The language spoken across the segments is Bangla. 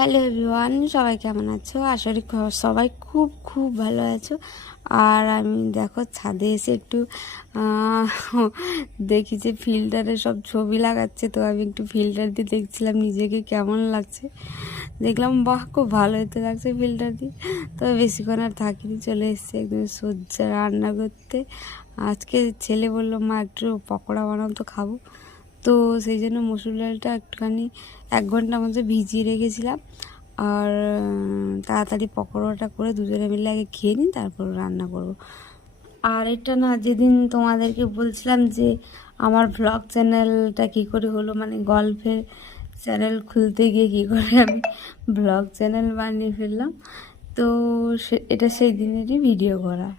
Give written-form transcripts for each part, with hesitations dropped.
হ্যালো এভরিওয়ান, সবাই কেমন আছো? আশা করি সবাই খুব খুব ভালো আছো। আর আমি দেখো ছাদে এসে একটু দেখি যে ফিল্টারে সব ছবি লাগাচ্ছে, তো আমি একটু ফিল্টার দিয়ে দেখছিলাম নিজেকে কেমন লাগছে। দেখলাম বাহ, খুব ভালো হতে লাগছে ফিল্টার দিয়ে। তো বেশিক্ষণ আর থাকিনি, চলে এসেছি একদম সজ্জা রান্না করতে। আজকে ছেলে বললো, মা একটু পকোড়া বানাও তো খাবো। তো সেই জন্য মসুর ডালটা একটুখানি 1 ঘন্টার মধ্যে ভিজিয়ে রেখেছিলাম। আর তাড়াতাড়ি পকোড়াটা করে দুজনে মিলে আগে খেয়ে নিই, তারপর রান্না করব। আর এটা না, যেদিন তোমাদেরকে বলছিলাম যে আমার ভ্লগ চ্যানেলটা কী করে হলো, মানে গল্পের চ্যানেল খুলতে গিয়ে কী করে আমি ভ্লগ চ্যানেল বানিয়ে ফেললাম। তো এটা সেই দিনেরই ভিডিও করা।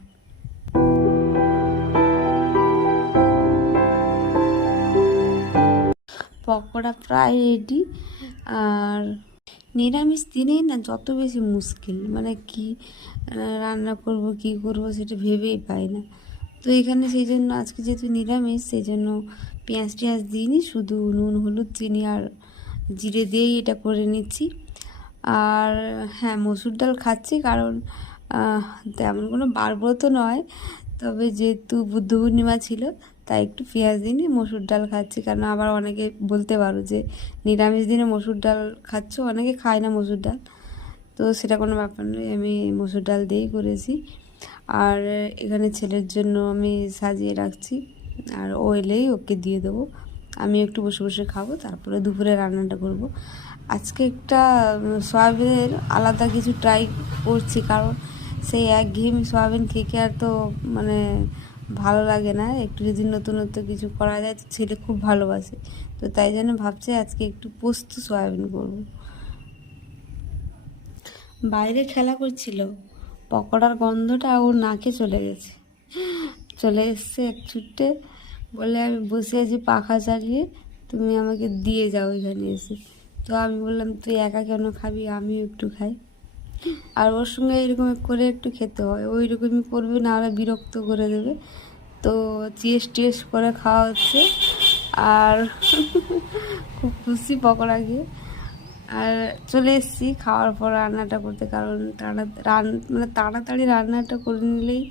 পকোড়া প্রায় রেডি। আর নিরামিষ দিনেই না যত বেশি মুশকিল, মানে কি রান্না করব কি করব সেটা ভেবেই পাই না। তো এখানে সেই জন্য আজকে যেহেতু নিরামিষ, সেই জন্য পেঁয়াজ টিয়াজ দিইনি, শুধু নুন হলুদ চিনি আর জিরে দিয়েই এটা করে নিচ্ছি। আর হ্যাঁ, মসুর ডাল খাচ্ছি কারণ তেমন কোনো বারব্রত নয়, তবে যেহেতু বুদ্ধ পূর্ণিমা ছিল তাই একটু পেঁয়াজ দিনই মসুর ডাল খাচ্ছি। কারণ আবার অনেকে বলতে পারো যে নিরামিষ দিনে মসুর ডাল খাচ্ছ, অনেকে খায় না মসুর ডাল, তো সেটা কোনো ব্যাপার নয়, আমি মসুর ডাল দিয়েই করেছি। আর এখানে ছেলের জন্য আমি সাজিয়ে রাখছি, আর ও এলেই ওকে দিয়ে দেবো, আমি একটু বসে বসে খাবো, তারপরে দুপুরে রান্নাটা করব। আজকে একটা সয়াবিনের আলাদা কিছু ট্রাই করছি, কারণ সেই একঘেয়েমি সয়াবিন খেয়ে আর তো মানে ভালো লাগে না। একটু যদি নতুনত্ব কিছু করা যায় তো ছেলে খুব ভালোবাসে, তো তাই জন্য ভাবছি আজকে একটু পোস্ত সয়াবিন করব। বাইরে খেলা করছিল, পকোড়ার গন্ধটা ওর নাকে চলে গেছে, চলে এসছে এক ছুটে, বলে আমি বসে আছি পাখা চালিয়ে, তুমি আমাকে দিয়ে যাও এখানে এসে। তো আমি বললাম, তুই একা কেন খাবি, আমিও একটু খাই। আর ওর সঙ্গে এরকম করে একটু খেতে হয়, ওই রকমই করবে, না হলে বিরক্ত করে দেবে। তো টেস্ট করে খাওয়া হচ্ছে, আর খুব খুশি পকোড়া খেয়ে। আর চলে এসেছি খাওয়ার পর রান্নাটা করতে, কারণ মানে তাড়াতাড়ি রান্নাটা করে নিলেই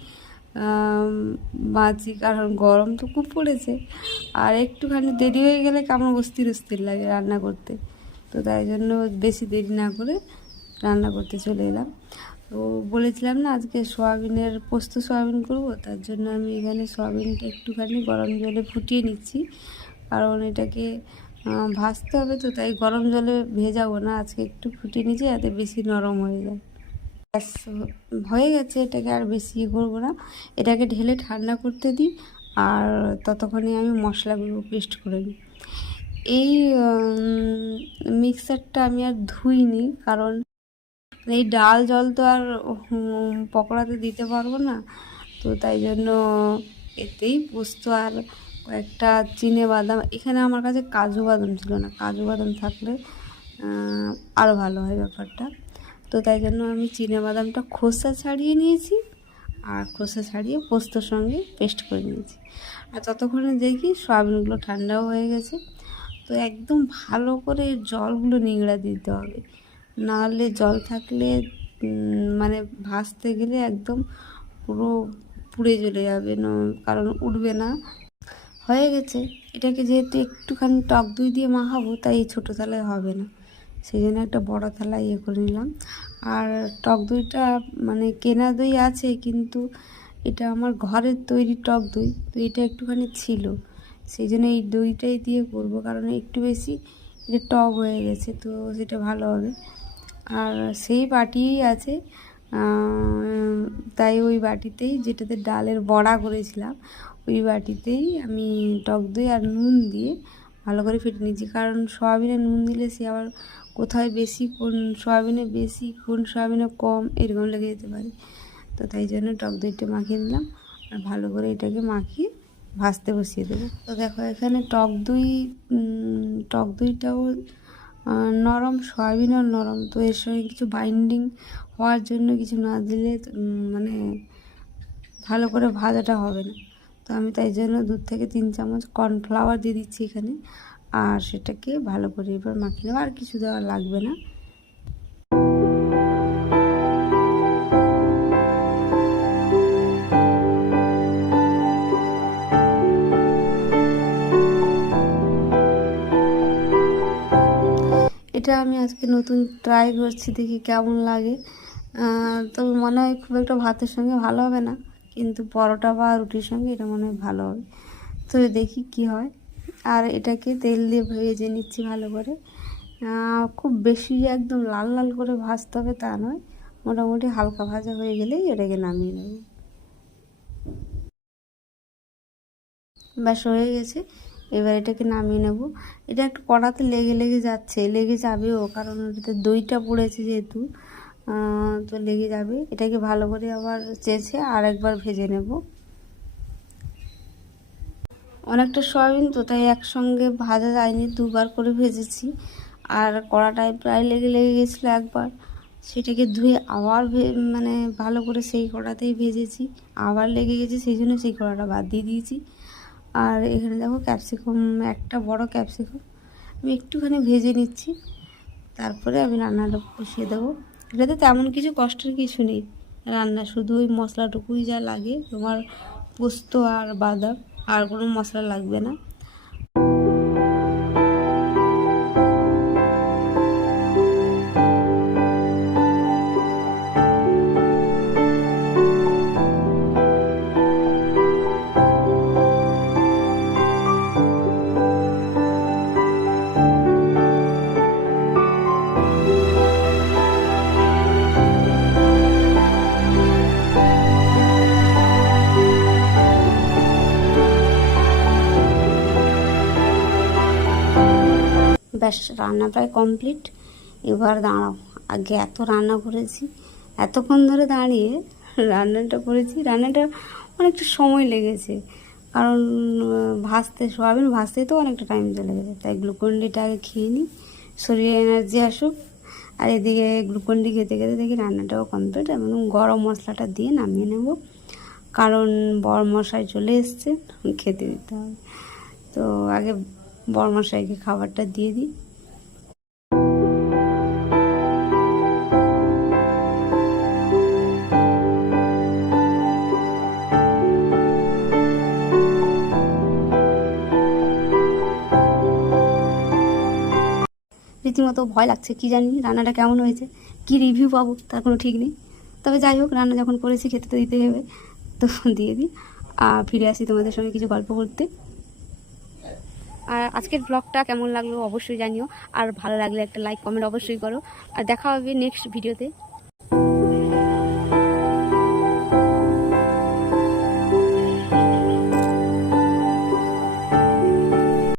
বাঁচি, কারণ গরম তো খুব পড়েছে। আর একটুখানি দেরি হয়ে গেলে কেমন অস্থির অস্থির লাগে রান্না করতে, তো তাই জন্য বেশি দেরি না করে রান্না করতে চলে এলাম। তো বলেছিলাম না আজকে সয়াবিনের পোস্ত সয়াবিন করব, তার জন্য আমি এখানে সয়াবিনটা একটুখানি গরম জলে ফুটিয়ে নিচ্ছি, কারণ এটাকে ভাজতে হবে, তো তাই গরম জলে ভেজাবো না, আজকে একটু ফুটিয়ে নিচ্ছি যাতে বেশি নরম হয়ে যায়। ব্যাস হয়ে গেছে, এটাকে আর বেশি করবো না, এটাকে ঢেলে ঠান্ডা করতে দিই। আর ততক্ষণে আমি মশলাগুলো পেস্ট করে নিই। এই মিক্সারটা আমি আর ধুইনি, কারণ এই ডাল জল তো আর পকোড়াতে দিতে পারবো না, তো তাই জন্য এতেই পোস্ত আর কয়েকটা চিনে বাদাম, এখানে আমার কাছে কাজু বাদাম ছিল না, কাজু বাদাম থাকলে আরও ভালো হয় ব্যাপারটা। তো তাই জন্য আমি চিনে বাদামটা খোসা ছাড়িয়ে নিয়েছি, আর খোসা ছাড়িয়ে পোস্তর সঙ্গে পেস্ট করে নিয়েছি। আর ততক্ষণে দেখি সয়াবিনগুলো ঠান্ডাও হয়ে গেছে, তো একদম ভালো করে জলগুলো নিংড়া দিতে হবে, নাহলে জল থাকলে মানে ভাজতে গেলে একদম পুরো পুড়ে চলে যাবে, কারণ উঠবে না। হয়ে গেছে, এটাকে যেহেতু একটুখানি টক দই দিয়ে মাখাবো, তাই এই ছোটো থালায় হবে না, সেই জন্য একটা বড় থালায় করে নিলাম। আর টক দইটা মানে কেনা দই আছে, কিন্তু এটা আমার ঘরের তৈরি টক দই, তো এটা একটুখানি ছিল, সেই জন্য এই দইটাই দিয়ে করব, কারণ একটু বেশি এটা টক হয়ে গেছে, তো সেটা ভালো হবে। আর সেই বাটিই আছে, তাই ওই বাটিতেই, যেটাতে ডালের বড়া করেছিলাম, ওই বাটিতেই আমি টক দই আর নুন দিয়ে ভালো করে ফেটে নিয়েছি, কারণ সয়াবিনে নুন দিলে সে আবার কোথায় বেশি, কোন সয়াবিনে বেশি কোন সয়াবিনে কম এরকম লেগে যেতে পারে, তো তাই জন্য টক দইটা মাখিয়ে দিলাম, আর ভালো করে এটাকে মাখিয়ে ভাজতে বসিয়ে দেবো। তো দেখো এখানে টক দইটাও নরম, সয়াবিনও নরম, তো এর সঙ্গে কিছু বাইন্ডিং হওয়ার জন্য কিছু না দিলে মানে ভালো করে ভাজাটা হবে না। তো আমি তাই জন্য 2 থেকে 3 চামচ কর্নফ্লাওয়ার দিয়ে দিচ্ছি এখানে, আর সেটাকে ভালো করে এবার মাখিয়ে নেবো, আর কিছু দেওয়া লাগবে না। এটা আমি আজকে নতুন ট্রাই করছি, দেখি কেমন লাগে। তবে মনে হয় খুব একটা ভাতের সঙ্গে ভালো হবে না, কিন্তু পরোটা বা রুটির সঙ্গে এটা মনে হয় ভালো হবে। তো দেখি কি হয়। আর এটাকে তেল দিয়ে ভেজে নিচ্ছি ভালো করে। খুব বেশি যে একদম লাল লাল করে ভাজতে হবে তা নয়, মোটামুটি হালকা ভাজা হয়ে গেলেই এটাকে নামিয়ে নেব। ব্যাস হয়ে গেছে, এবার এটাকে নামিয়ে নেব। এটা একটু কড়াতে লেগে লেগে যাচ্ছে, লেগে যাবেও, কারণ এটাতে দইটা পড়েছে যেহেতু, তো লেগে যাবে। এটাকে ভালো করে আবার চেঁচে আর একবার ভেজে নেব। অনেকটা সয়াবিন তো, তাই একসঙ্গে ভাজা যায়নি, দুবার করে ভেজেছি। আর কড়াটায় প্রায় লেগে লেগে গেছিলো একবার, সেটাকে ধুয়ে আবার মানে ভালো করে সেই কড়াতেই ভেজেছি, আবার লেগে গেছে, সেই জন্য সেই কড়াটা বাদ দিয়ে দিয়েছি। আর এখানে দেখো ক্যাপসিকাম, একটা বড় ক্যাপসিকাম আমি একটুখানি ভেজে নিচ্ছি, তারপরে আমি রান্নাটা বসিয়ে দেবো। এটাতে তেমন কিছু কষ্টের কিছু নেই রান্না, শুধু ওই মশলাটুকুই যা লাগে, তোমার পোস্ত আর বাদাম, আর কোনো মশলা লাগবে না। ব্যাস রান্না প্রায় কমপ্লিট। এবার দাঁড়াও, আগে এত রান্না করেছি, এতক্ষণ ধরে দাঁড়িয়ে রান্নাটা করেছি। রান্নাটা অনেকটা সময় লেগেছে, কারণ সোয়াবিন ভাজতেই তো অনেকটা টাইম চলে গেছে। তাই গ্লুকন্ডিটা আগে খেয়ে নিই, শরীরে এনার্জি আসুক। আর এদিকে গ্লুকন্ডি খেতে খেতে দেখি রান্নাটাও কমপ্লিট, এবং গরম মশলাটা দিয়ে নামিয়ে নেব, কারণ বরমশাই চলে এসছে, খেতে দিতে হবে। তো আগে বরমশাইকে খাবারটা দিয়ে দিই। রীতিমতো ভয় লাগছে, কি জানি রান্নাটা কেমন হয়েছে, কি রিভিউ পাবো তার কোনো ঠিক নেই। তবে যাই হোক, রান্না যখন করেছি খেতে তো দিতে হবে, তো দিয়ে দিই। আর ফিরে আসি তোমাদের সঙ্গে কিছু গল্প করতে। আর আজকের ব্লগটা কেমন লাগলো অবশ্যই জানিও, আর ভালো লাগলে একটা লাইক কমেন্ট অবশ্যই করো। আর দেখা হবে নেক্সট ভিডিওতে।